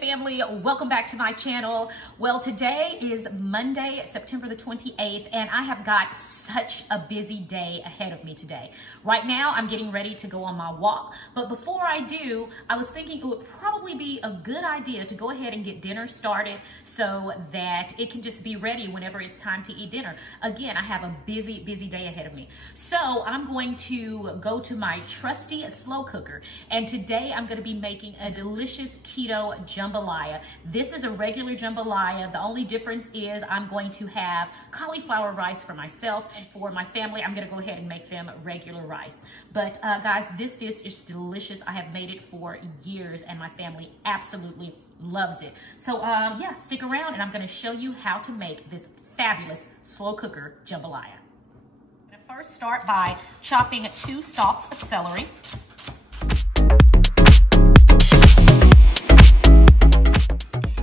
Family, welcome back to my channel. Well, today is Monday, September the 28th, and I have got such a busy day ahead of me today. Right now, I'm getting ready to go on my walk, but before I do, I was thinking it would probably be a good idea to go ahead and get dinner started so that it can just be ready whenever it's time to eat dinner. Again, I have a busy day ahead of me. So I'm going to go to my trusty slow cooker, and today I'm going to be making a delicious keto jambalaya. This is a regular jambalaya. The only difference is I'm going to have cauliflower rice for myself, and for my family, I'm going to go ahead and make them regular rice. But guys, this dish is delicious. I have made it for years, and my family absolutely loves it. So yeah, stick around, and I'm going to show you how to make this fabulous slow cooker jambalaya. I'm going to first start by chopping 2 stalks of celery.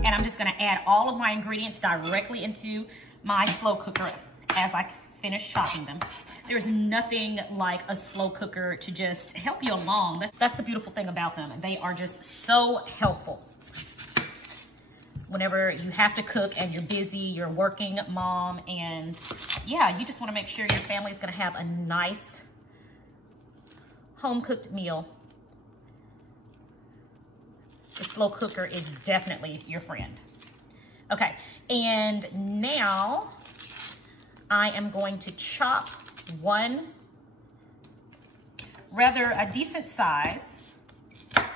And I'm just gonna add all of my ingredients directly into my slow cooker as I finish chopping them. There's nothing like a slow cooker to just help you along. That's the beautiful thing about them. They are just so helpful. Whenever you have to cook and you're busy, you're working mom, and yeah, you just wanna make sure your family's gonna have a nice home-cooked meal. The slow cooker is definitely your friend. Okay, and now I am going to chop one rather a decent size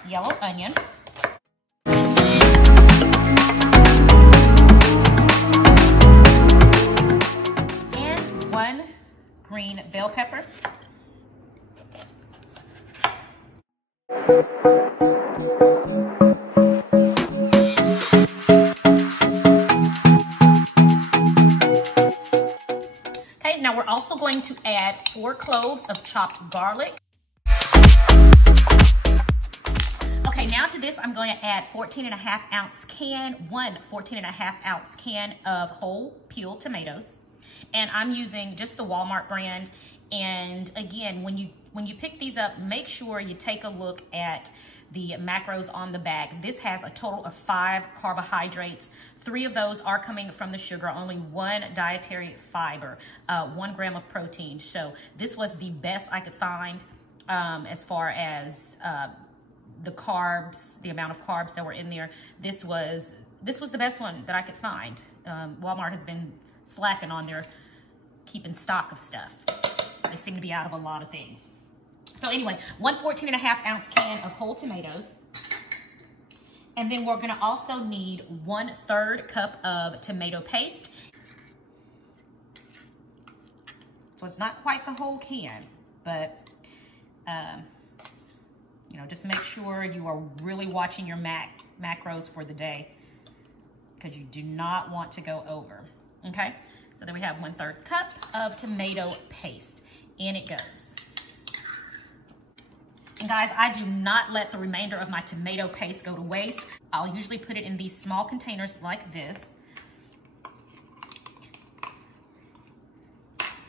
yellow onion. And 1 green bell pepper. Now we're also going to add 4 cloves of chopped garlic. Okay, now to this I'm going to add 14.5 ounce can, 1 14.5 ounce can of whole peeled tomatoes. And I'm using just the Walmart brand. And again, when you pick these up, make sure you take a look at the macros on the back. This has a total of 5 carbohydrates. 3 of those are coming from the sugar, only 1 dietary fiber, 1 gram of protein. So this was the best I could find as far as the carbs, the amount of carbs that were in there. This was the best one that I could find. Walmart has been slacking on their keeping stock of stuff. They seem to be out of a lot of things. So anyway, 1 14.5 ounce can of whole tomatoes. And then we're gonna also need 1/3 cup of tomato paste. So it's not quite the whole can, but you know, just make sure you are really watching your macros for the day, because you do not want to go over, okay? So then we have 1/3 cup of tomato paste. In it goes. And guys, I do not let the remainder of my tomato paste go to waste. I'll usually put it in these small containers like this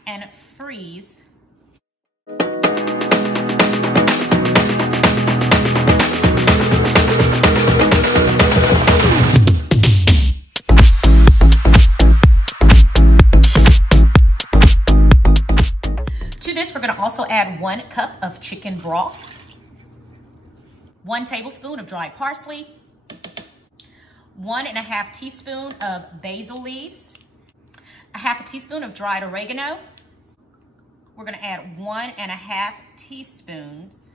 and freeze. To this, we're gonna also add 1 cup of chicken broth, 1 tablespoon of dried parsley, 1.5 teaspoon of basil leaves, 1/2 teaspoon of dried oregano. We're gonna add 1.5 teaspoons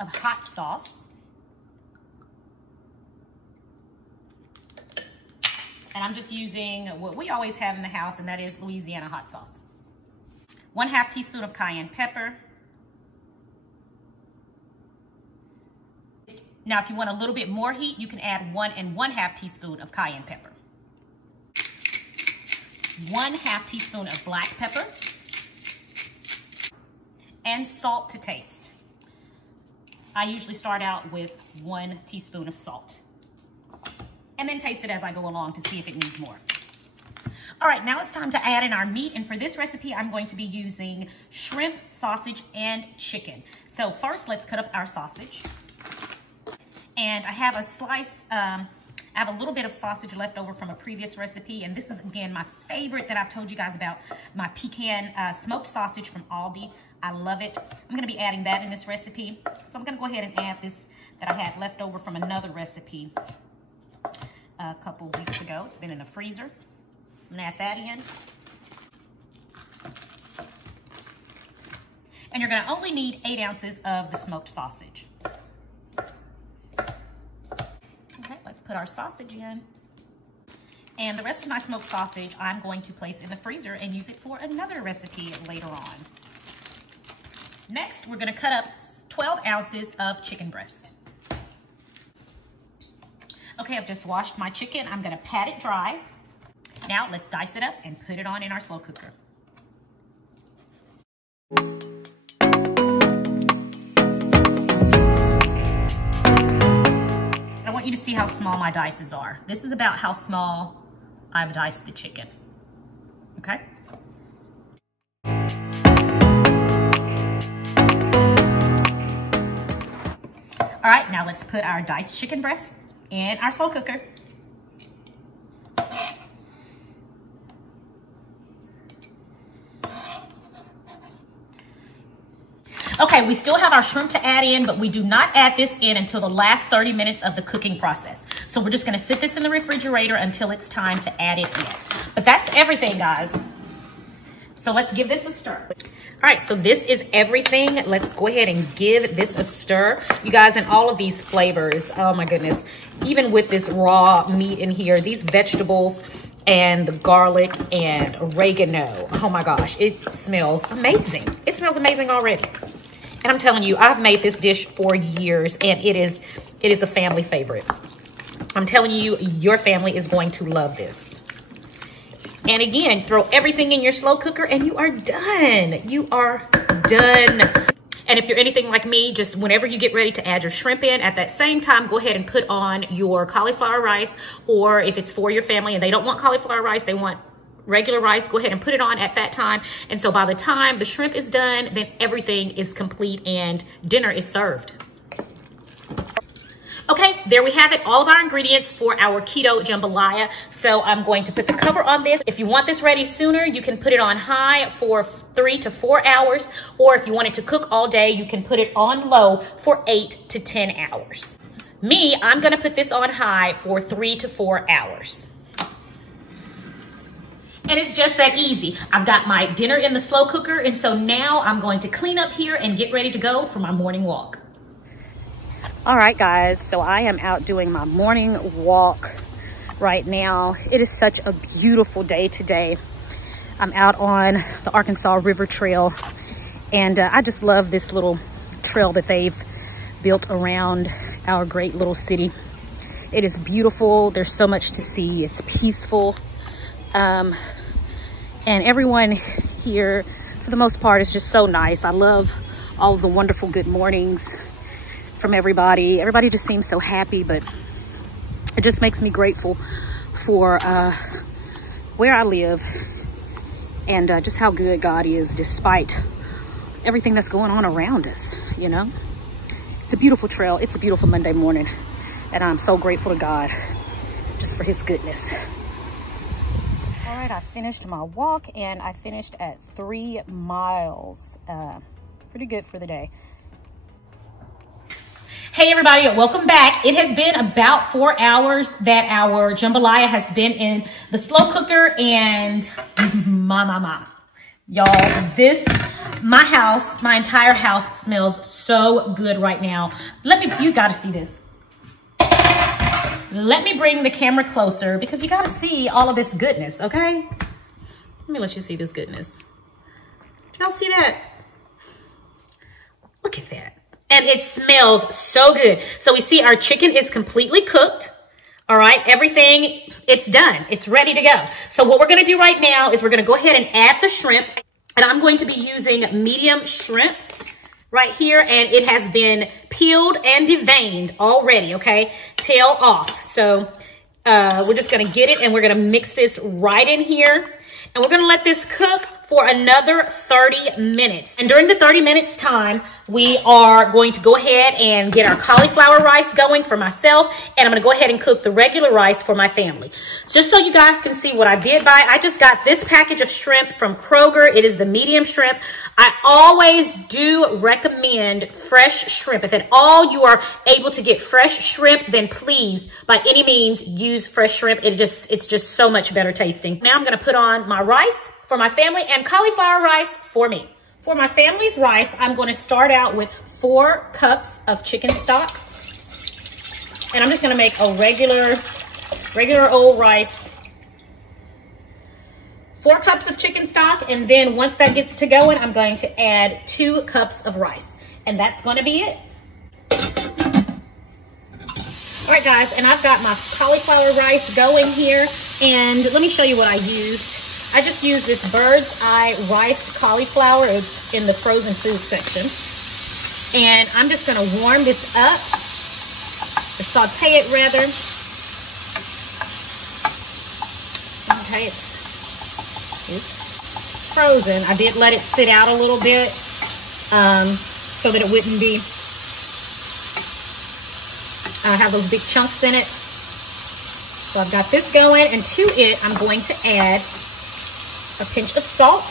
of hot sauce. And I'm just using what we always have in the house, and that is Louisiana hot sauce. 1/2 teaspoon of cayenne pepper. Now, if you want a little bit more heat, you can add 1 1/2 teaspoon of cayenne pepper. 1/2 teaspoon of black pepper. And salt to taste. I usually start out with 1 teaspoon of salt. And then taste it as I go along to see if it needs more. All right, now it's time to add in our meat. And for this recipe, I'm going to be using shrimp, sausage, and chicken. So first, let's cut up our sausage. And I have a slice, I have a little bit of sausage left over from a previous recipe. And this is, again, my favorite that I've told you guys about, my pecan smoked sausage from Aldi. I love it. I'm gonna be adding that in this recipe. So I'm gonna go ahead and add this that I had left over from another recipe a couple weeks ago. It's been in the freezer. I'm gonna add that in. And you're gonna only need 8 ounces of the smoked sausage. Okay, let's put our sausage in. And the rest of my smoked sausage, I'm going to place in the freezer and use it for another recipe later on. Next, we're gonna cut up 12 ounces of chicken breast. Okay, I've just washed my chicken. I'm gonna pat it dry. Now let's dice it up and put it on in our slow cooker. I want you to see how small my dices are. This is about how small I've diced the chicken, okay? All right, now let's put our diced chicken breast in our slow cooker. Okay, we still have our shrimp to add in, but we do not add this in until the last 30 minutes of the cooking process. So we're just gonna sit this in the refrigerator until it's time to add it in. But that's everything, guys. So let's give this a stir. All right, so this is everything. Let's go ahead and give this a stir. You guys, and all of these flavors, oh my goodness. Even with this raw meat in here, these vegetables and the garlic and oregano, oh my gosh, it smells amazing. It smells amazing already. And I'm telling you, I've made this dish for years and it is a family favorite. I'm telling you, your family is going to love this. And again, throw everything in your slow cooker and you are done. You are done. And if you're anything like me, just whenever you get ready to add your shrimp in, at that same time, go ahead and put on your cauliflower rice. Or if it's for your family and they don't want cauliflower rice, they want regular rice, go ahead and put it on at that time. And so by the time the shrimp is done, then everything is complete and dinner is served. Okay, there we have it, all of our ingredients for our keto jambalaya. So I'm going to put the cover on this. If you want this ready sooner, you can put it on high for 3 to 4 hours. Or if you want it to cook all day, you can put it on low for 8 to 10 hours. Me, I'm gonna put this on high for 3 to 4 hours. And it's just that easy. I've got my dinner in the slow cooker, and so now I'm going to clean up here and get ready to go for my morning walk. All right, guys, so I am out doing my morning walk right now. It is such a beautiful day today. I'm out on the Arkansas River Trail, and I just love this little trail that they've built around our great little city. It is beautiful. There's so much to see. It's peaceful. And everyone here, for the most part, is just so nice. I love all of the wonderful good mornings from everybody. Everybody just seems so happy, but it just makes me grateful for where I live and just how good God is despite everything that's going on around us, you know? It's a beautiful trail. It's a beautiful Monday morning, and I'm so grateful to God just for his goodness. All right, I finished my walk and I finished at 3 miles. Pretty good for the day. Hey everybody, welcome back. It has been about 4 hours that our jambalaya has been in the slow cooker, and y'all, my entire house smells so good right now. You gotta see this. Let me bring the camera closer because you gotta see all of this goodness, okay? Let me let you see this goodness. Did y'all see that? Look at that. And it smells so good. So we see our chicken is completely cooked. All right, everything, it's done. It's ready to go. So what we're gonna do right now is we're gonna go ahead and add the shrimp. And I'm going to be using medium shrimp right here. And it has been peeled and deveined already, okay? Tail off. So We're just gonna get it and we're gonna mix this right in here. And we're gonna let this cook for another 30 minutes. And during the 30 minutes time, we are going to go ahead and get our cauliflower rice going for myself. And I'm gonna go ahead and cook the regular rice for my family. Just so you guys can see what I did buy, I just got this package of shrimp from Kroger. It is the medium shrimp. I always do recommend fresh shrimp. If at all you are able to get fresh shrimp, then please, by any means, use fresh shrimp. It's just so much better tasting. Now I'm gonna put on my rice for my family and cauliflower rice for me. For my family's rice, I'm going to start out with 4 cups of chicken stock. And I'm just going to make a regular old rice. 4 cups of chicken stock, and then once that gets to going, I'm going to add 2 cups of rice. And that's going to be it. All right, guys, and I've got my cauliflower rice going here. And let me show you what I used. I just used this bird's eye riced cauliflower. It's in the frozen food section. And I'm just gonna warm this up, or saute it rather. Okay, it's frozen. I did let it sit out a little bit so that it wouldn't be, have those big chunks in it. So I've got this going, and to it, I'm going to add a pinch of salt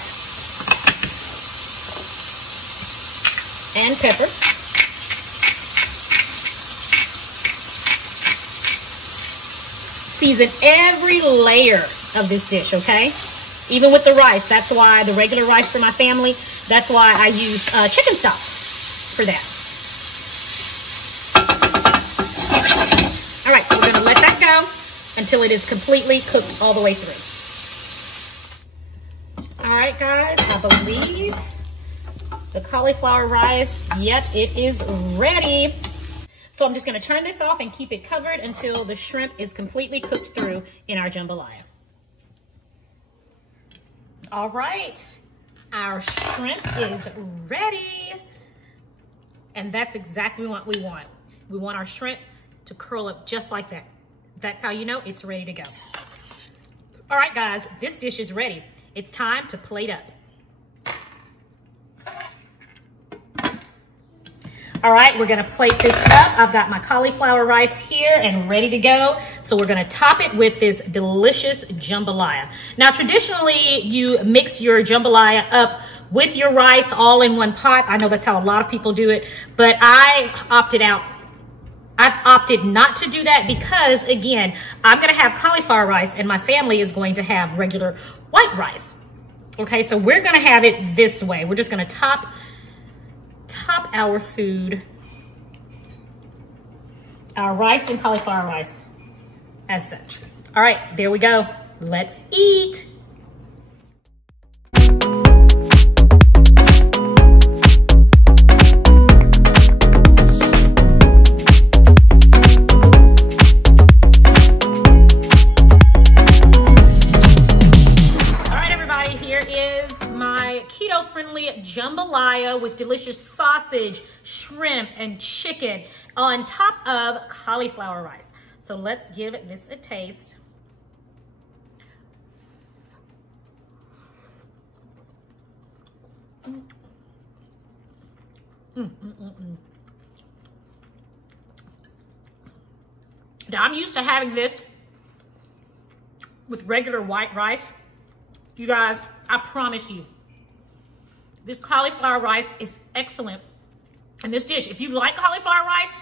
and pepper. Season every layer of this dish, okay? Even with the rice. That's why the regular rice for my family, that's why I use chicken stock for that. All right, so we're gonna let that go until it is completely cooked all the way through. All right, guys, I believe the cauliflower rice, yep, it is ready. So I'm just gonna turn this off and keep it covered until the shrimp is completely cooked through in our jambalaya. All right, our shrimp is ready. And that's exactly what we want. We want our shrimp to curl up just like that. That's how you know it's ready to go. All right, guys, this dish is ready. It's time to plate up. All right, we're gonna plate this up. I've got my cauliflower rice here and ready to go. So we're gonna top it with this delicious jambalaya. Now, traditionally, you mix your jambalaya up with your rice all in one pot. I know that's how a lot of people do it, but I've opted not to do that because, again, I'm gonna have cauliflower rice and my family is going to have regular white rice. Okay, so we're gonna have it this way. We're just gonna top our food, our rice and cauliflower rice as such. All right, there we go. Let's eat. Keto-friendly jambalaya with delicious sausage, shrimp, and chicken on top of cauliflower rice. So let's give this a taste. Now, I'm used to having this with regular white rice. You guys, I promise you, this cauliflower rice is excellent. And this dish, if you like cauliflower rice,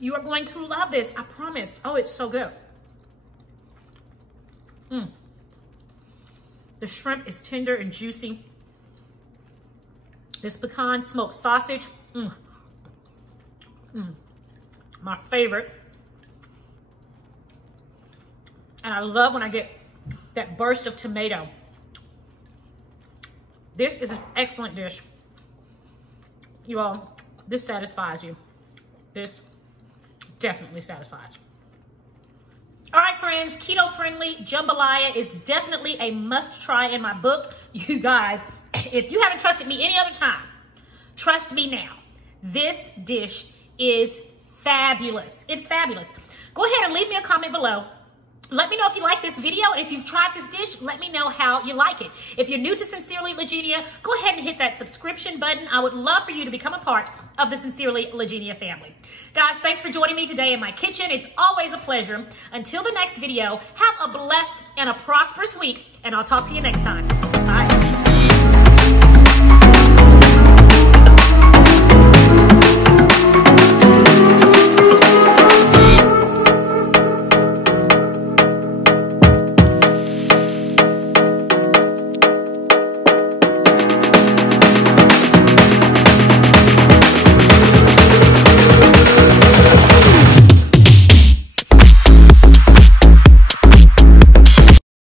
you are going to love this, I promise. Oh, it's so good. The shrimp is tender and juicy. This pecan smoked sausage, my favorite. And I love when I get that burst of tomato. This is an excellent dish. You all, this satisfies you. This definitely satisfies. All right, friends, keto-friendly jambalaya is definitely a must-try in my book. You guys, if you haven't trusted me any other time, trust me now. This dish is fabulous. It's fabulous. Go ahead and leave me a comment below Let me know if you like this video, and if you've tried this dish, let me know how you like it. If you're new to Sincerely Legenia, go ahead and hit that subscription button. I would love for you to become a part of the Sincerely Legenia family. Guys, thanks for joining me today in my kitchen. It's always a pleasure. Until the next video, have a blessed and a prosperous week, and I'll talk to you next time.